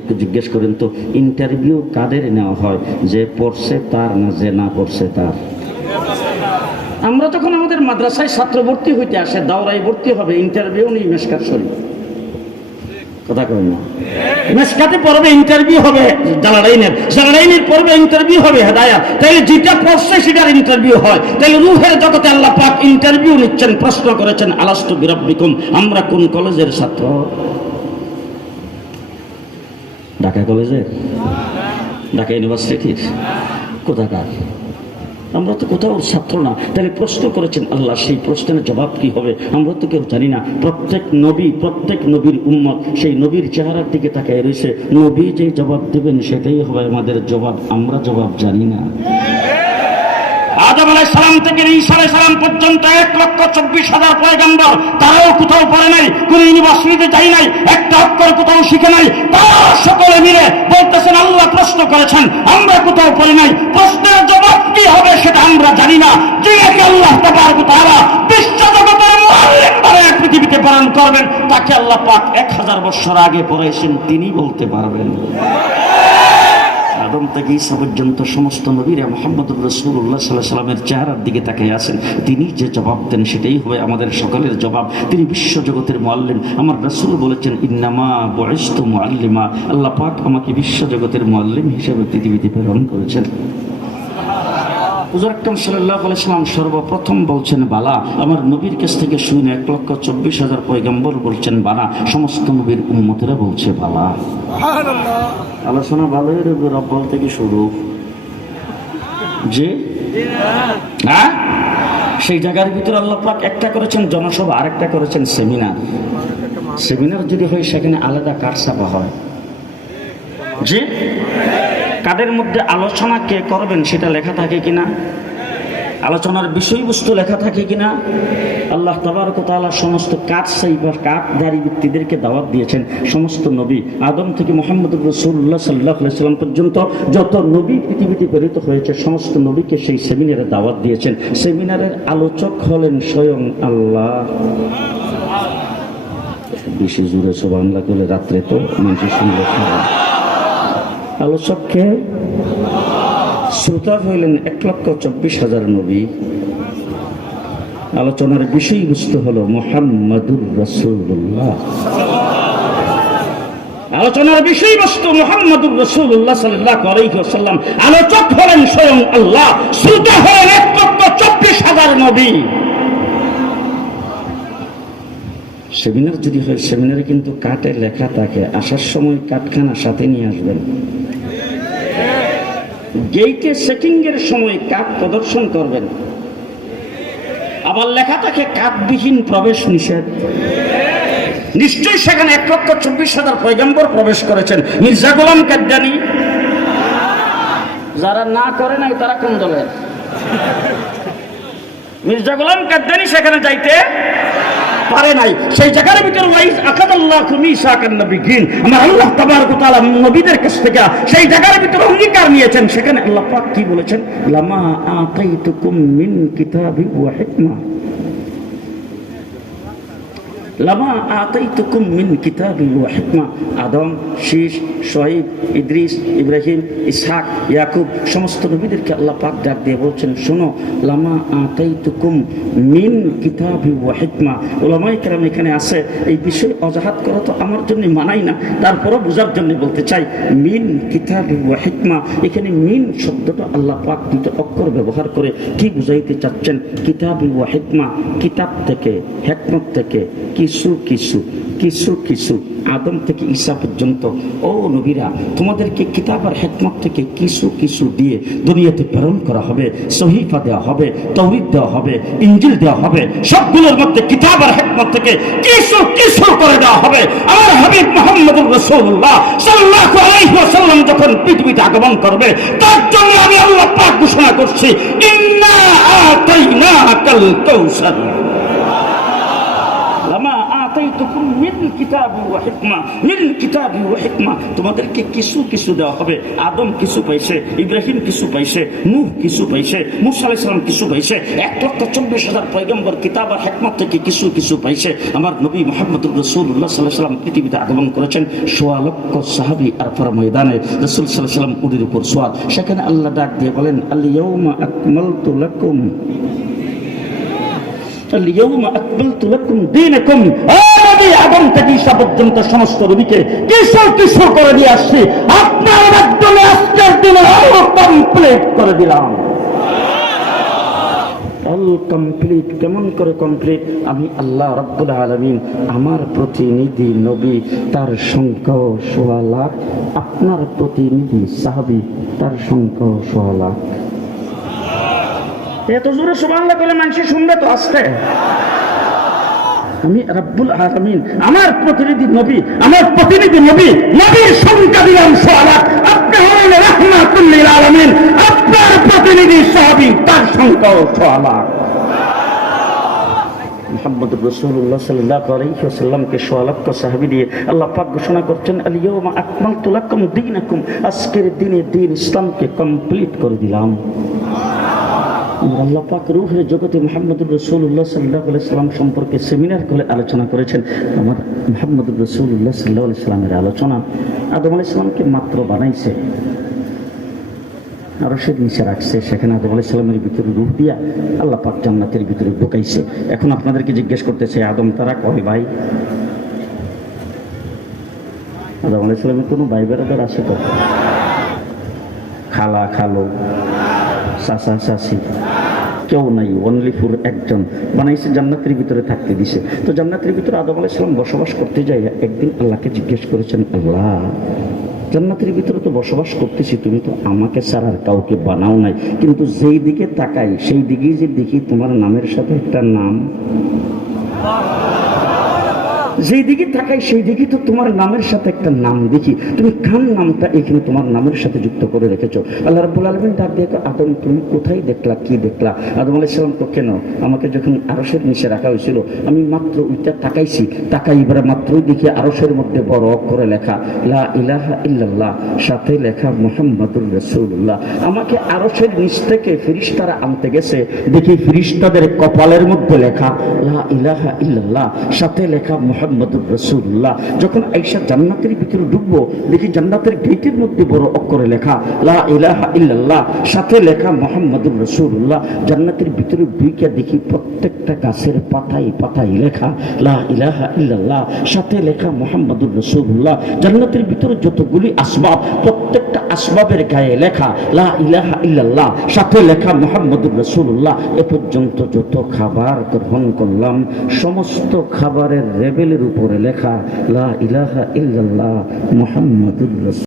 একটু জিজ্ঞেস করেন তো, ইন্টারভিউ কাদের নেওয়া হয়? যে পড়ছে তার, না যে না পড়ছে তার? আমরা যখন আমাদের মাদ্রাসায় ছাত্র ভর্তি হইতে আসে, দাওরাই ভর্তি হবে, ইন্টারভিউ নেই মেশকাত শরীফ। কথা কই না? মেশকাতে পড়বে, ইন্টারভিউ হবে জালালাইনের পড়বে, ইন্টারভিউ হবে হেদায়াত। তাই যেটা পড়ছে সেটার ইন্টারভিউ হয়। তাই রূহের জগতে আল্লাহ পাক ইন্টারভিউ নিচ্ছেন, প্রশ্ন করেছেন, আলাস্তু বিরাব্বিকুম, আমরা কোন কলেজের ছাত্র? ঢাকা কলেজের, ঢাকা ইউনিভার্সিটির? কোথাকার? আমরা তো কোথাও ছাত্র না। তাহলে প্রশ্ন করেছেন আল্লাহ, সেই প্রশ্নের জবাব কি হবে আমরা তো কেউ জানি না। প্রত্যেক নবীর উম্মত সেই নবীর চেহারার দিকে তাকায় রয়েছে। নবী যে জবাব দেবেন সেটাই হবে আমাদের জবাব, আমরা জবাব জানি না। আদম আলাইহিস সালাম থেকে ঈসা আলাইহিস সালাম পর্যন্ত 1,24,000 পয়গম্বর, তারাও কোথাও পড়ে নাই, কোন ইউনিভার্সিটিতে যাই নাই, একটা অক্ষর কোথাও শিখে নাই। তারা সকলে মিলে বলতেছেন আল্লাহ প্রশ্ন করেছেন, আমরা কোথাও পড়ে নাই, প্রশ্নের জবাব কি হবে সেটা আমরা জানি না। যিনি আল্লাহ তাবারক ওয়া তাআলা বিশ্ব জগতের মুআল্লিম বানায় পৃথিবীতে প্রেরণ করবেন, তাকে আল্লাহ পাক 1000 বছর আগে পড়াইছেন, তিনি বলতে পারবেন। আদম থেকে ঈসা পর্যন্ত সমস্ত নবীরা মুহাম্মদুর রাসূলুল্লাহ সাল্লাল্লাহু আলাইহি ওয়াসাল্লামের চেহারার দিকে তাকিয়ে আছেন। তিনি যে জবাব দেন সেটাই হবে আমাদের সকলের জবাব। তিনি বিশ্ব জগতের মুআল্লিম। আমার রাসূল বলেছেন, ইন্নামা বুইসতু মুআল্লিমা, আল্লাহ পাক আমাকে বিশ্ব জগতের মুআল্লিম হিসেবে পৃথিবীতে প্রেরণ করেছেন। হুজুর আকরাম সাল্লাল্লাহু আলাইহি ওয়াসাল্লাম সর্বপ্রথম বলছেন বালা। আমার নবীর কাছ থেকে শুনে 1,24,000 পয়গম্বর বলছেন বালা, সমস্ত নবীর উম্মতেরা বলছে বালা। সুবহানাল্লাহ। আলোচনা ভালোই রব্বল থেকে শুরু। যে হ্যাঁ, সেই জায়গার ভিতরে আল্লাহ পাক একটা করেছেন জনসভা, আরেকটা করেছেন সেমিনার। সেমিনার যদি হয় সেখানে আলাদা কার্ড ছাপা হয়। যে কাদের মধ্যে আলোচনা কে করবেন সেটা লেখা থাকে কিনা, আলোচনার বিষয়বস্তু লেখা থাকে কিনা। আল্লাহ তাবারক ওয়া তাআলা সমস্ত কাঠদারি ব্যক্তিদেরকে দাওয়াত দিয়েছেন। সমস্ত নবী আদম থেকে মুহাম্মদুর রাসূলুল্লাহ সাল্লাল্লাহু আলাইহি ওয়াসাল্লাম পর্যন্ত যত নবী পৃথিবীতে প্রেরিত হয়েছে সমস্ত নবীকে সেই সেমিনারে দাওয়াত দিয়েছেন। সেমিনারের আলোচক হলেন স্বয়ং আল্লাহ। বেশি জোরে সুবহানাল্লাহ বলে রাত্রে তো মানুষ শুনলে আলোচককে শ্রোতা হইলেন 1,24,000 নবী। আলোচনার বিষয়বস্তু হলো মুহাম্মাদুর রাসূলুল্লাহ। আলোচনার বিষয়বস্তু মুহাম্মাদুর রাসূলুল্লাহ সাল্লাল্লাহু আলাইহি ওয়াসাল্লাম। আলোচক হলেন স্বয়ং আল্লাহ, শ্রোতা হলেন 1,24,000 নবী। সেমিনার যদি হয়, সেমিনারে কিন্তু কাটে লেখা থাকে, আসার সময় কাটখানা সাথে নিয়ে আসবেন। গেইটে চেকিং এর সময় কার্ড প্রদর্শন করবেন। আবার লেখা থাকে কার্ডবিহীন প্রবেশ নিষেধ। নিশ্চয়ই সেখানে 1,24,000 পয়গম্বর প্রবেশ করেছেন। মির্জা গোলাম কাদিয়ানী যারা না করে নাই তারা কোন দলের? মির্জা গোলাম কাদিয়ানী সেখানে যাইতে পারে নাই। সেই জায়গার ভিতরে ওয়াইজ আকাদাল্লাহু মিসাকান নবিয়্যিন, আমার আল্লাহ তাবারক ওয়া তাআলা নবীদের কাছ থেকে সেই জায়গার ভিতরে অঙ্গীকার নিয়েছেন। সেখানে আল্লাহ পাক কি বলেছেন? লামা আতাইতুকুম মিন কিতাবি ওয়া হিকমা, লামা আতাইতুকুম মিন কিতাবি ওয়া হিকমা। আদম, শীষ, শোয়েব, ইদ্রিস, ইব্রাহিম, ইসহাক, ইয়াকুব সমস্ত নবীদেরকে আল্লাহ পাক ডাক দিয়ে বলছেন, শোনো, লামা আতাইতুকুম মিন কিতাবি ওয়া হিকমা। উলামায়ে কেরাম এখানে আছে, এই বিষয় অজাহাত করা তো আমার জন্য মানাই না, তারপরও বোঝার জন্য বলতে চাই, মিন কিতাবি ওয়া হিকমা। এখানে মিন শব্দটা আল্লাহ পাক দুটো অক্ষর ব্যবহার করে কি বুঝাইতে চাচ্ছেন? কিতাবি ওয়া হিকমা, কিতাব থেকে, হিকমত থেকে, কিছু কিছু কিছু কিছু আদম থেকে ঈসা পর্যন্ত ও নবীরা, তোমাদেরকে কিতাব আর হিকমত থেকে কিছু কিছু দিয়ে দুনিয়াতে প্রেরণ করা হবে। সহিফা দেওয়া হবে, তাওরীত দেওয়া হবে, ইনজিল দেওয়া হবে। সবগুলোর মধ্যে কিতাব আর হিকমত থেকে কিছু কিছু করে দেওয়া হবে। আমার হাবিব মুহাম্মদুর রাসূলুল্লাহ সাল্লাল্লাহু আলাইহি ওয়াসাল্লাম যখন পৃথিবীতে আগমন করবে, তার জন্য আমি আল্লাহ পাক ঘোষণা করছি, ইন্না আতাইনাকাল কাউসার। লামা আতাইতুকুম মিন কিতাবি ওয়া হিকমা, মিন কিতাবি ওয়া হিকমা। তোমাদেরকে কিছু কিছু দেওয়া হবে। আদম কিছু পাইছে, ইব্রাহিম কিছু পাইছে, নূহ কিছু পাইছে, মূসা আলাইহিস সালাম কিছু পাইছে, 1,24,000 পয়গম্বর কিতাব আর হিকমত থেকে কিছু কিছু পাইছে। আমার নবী মুহাম্মদুর রাসূলুল্লাহ সাল্লাল্লাহু আলাইহি ওয়াসাল্লাম পৃথিবীতে আগমন করেছেন 1.25 লক্ষ সাহাবী আরফার ময়দানে। রাসূল সাল্লাল্লাহু আলাইহি ওয়াসাল্লাম উটের উপর সওয়ার। সেখানে আল্লাহ ডাক দিয়ে বলেন, আল ইয়াউমা আকমালতু লাকুম, আল ইয়াউমা আকমালতু লাকুম দীনাকুম। নবী আদম থেকে ঈসা পর্যন্ত সমস্ত নবীকে কিছু কিছু করে দিয়ে আসছি, আপনার মাধ্যমে আজকের দিনে কমপ্লিট করে দিলাম। All complete. কেমন করে কমপ্লিট? আমি আল্লাহ রাব্বুল আলামিন আমার প্রতিনিধি নবী, তার সংখ্যা 1.25 লাখ। আপনার প্রতিনিধি সাহাবী, তার সংখ্যা 1.25 লাখ। এত জোরে সুবহানাল্লাহ বলে মানুষ শুনবে তো আসতে। আমি রাব্বুল আলামিন আমার প্রতিনিধি নবী, আমার প্রতিনিধি নবী, নবীর সংখ্যা দিলাম 1.25 লাখ। আপনি হলেন রাহমাতুল লিল আলামিন, আপনার প্রতিনিধি সাহাবী, তার সংখ্যা 1.25 লাখ। মুহাম্মদুর রাসূলুল্লাহ সাল্লাল্লাহু আলাইহি ওয়াসাল্লামকে 1.25 লক্ষ সাহাবী দিয়ে আল্লাহ পাক ঘোষণা করছেন, আল ইয়াউমা আকমালতু লাকুম দীনাকুম। আজকের দিনে দ্বীন ইসলামকে কমপ্লিট করে দিলাম। আল্লাহ পাক রূহের জগতে মুহাম্মদুর রাসূলুল্লাহ সাল্লাল্লাহু আলাইহি ওয়াসাল্লাম সম্পর্কে সেমিনার করে আলোচনা করেছেন। আমার মুহাম্মদুর রাসূলুল্লাহ সাল্লাল্লাহু আলাইহি ওয়াসাল্লামের আলোচনা, আদম আলাইহিস সালামকে মাত্র বানাইছে, আরশের নিচে রাখছে, সেখানে আদম আলাইহিস সালামের ভিতরে রূহ দিয়া আল্লাহ পাক জান্নাতের ভিতরে ঢুকাইছে। এখন আপনাদেরকে জিজ্ঞেস করতেছে, আদম তারা কয় ভাই? আদম আলাইহিস সালামের কোনো ভাই বেরাদার আছে তো? খালা খালো, চাচা চাচি কেউ নাই, অনলি ফর একজন বানাইছে, জান্নাতের ভিতরে থাকতে দিছে। তো জান্নাতের ভিতরে আদম আলাইহিস সালাম বসবাস করতে যায়। একদিন আল্লাহকে জিজ্ঞেস করেছেন, আল্লাহ জান্নাতের ভিতরে তো বসবাস করতেছি, তুমি তো আমাকে ছাড়া আর কাউকে বানাও নাই, কিন্তু যেই দিকে তাকাই সেই দিকেই যে দেখি তোমার নামের সাথে একটা নাম, যেই দিকে তাকাই সেই দিকে তো তোমার নামের সাথে একটা নাম দেখি, তুমি কার নামটা এখানে তোমার নামের সাথে যুক্ত করে রেখেছো? আল্লাহ রাব্বুল আলামিন ডাক দিয়ে, আদম তুমি কোথায় দেখলা, কি দেখলা? আদম আলাইহিস সালাম তো, কেন আমাকে যখন আরশের নিচে রাখা হয়েছিল আমি মাত্র ওইটা তাকাইছি, তাকাই এবারে মাত্রই দেখি আরশের মধ্যে বড় অক্ষরে লেখা লা ইলাহা ইল্লাল্লাহ, সাথে লেখা মুহাম্মাদুর রাসূলুল্লাহ। আমাকে আরশের নিচ থেকে ফেরেশতারা আনতে গেছে, দেখি ফেরেশতাদের কপালের মধ্যে লেখা লা ইলাহা ইল্লাল্লাহ, সাথে লেখা মুহাম্মাদুর রাসূলুল্লাহ। যখন আয়েশা জান্নাতের ভিতরে ঢুকবো, দেখি জান্নাতের গেটের মধ্যে বড় অক্ষরে লেখা লা ইলাহা ইল্লাল্লাহ, সাথে লেখা মুহাম্মাদুর রাসূলুল্লাহ। জান্নাতের ভিতরে ঢুকে দেখি প্রত্যেকটা গাছের পাতায় পাতায় লেখা লা ইলাহা ইল্লাল্লাহ, সাথে লেখা মুহাম্মাদুর রাসূলুল্লাহ। জান্নাতের ভিতরে যতগুলি আসবাব, প্রত্যেকটা আসবাবের গায়ে লেখা লা ইলাহা ইল্লাল্লাহ, সাথে লেখা মুহাম্মাদুর রাসূলুল্লাহ। এ পর্যন্ত যত খাবার গ্রহণ করলাম সমস্ত খাবারের লেবেলের উপরে লেখা লা ইলাহা ইল্লাল্লাহ মুহাম্মাদুর রাসূলুল্লাহ।